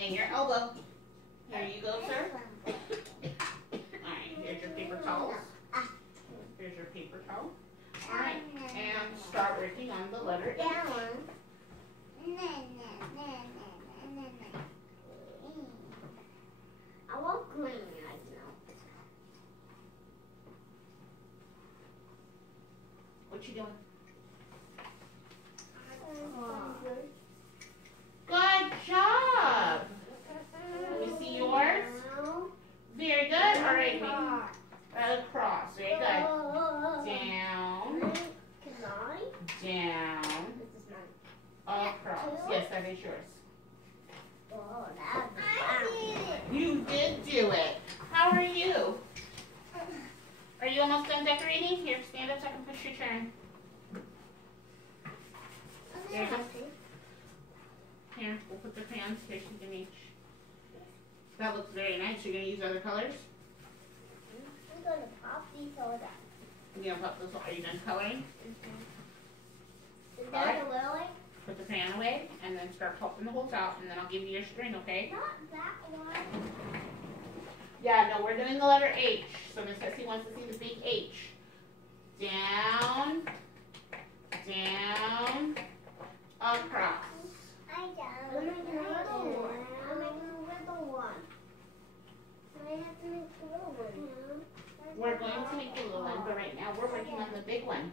And your elbow. Here you go, sir. Alright, here's your paper towels. Here's your paper towel. Alright, and start working on the letter H. I want green. What you doing? Good job. Let me see yours. Very good. All right, across. Very good. Down. Down. Across. Yes, that is yours. You did do it. How are you? Are you almost done decorating? Here, stand up so I can push your turn. There you go. Here, we'll put the crayons here so you can each. That looks very nice. You're going to use other colors? I'm going to pop these all down. You're going to pop those all. Are you done coloring? Is that a lily? Put the crayon away and then start popping the holes out, and then I'll give you your string, okay? Not that one. Yeah, no, we're doing the letter H. So Miss Essie wants to see the big H. Down, down, across. I'm making a little one. I'm making a little one. I have to make a little one. We're going to make the little one, but right now we're working on the big one.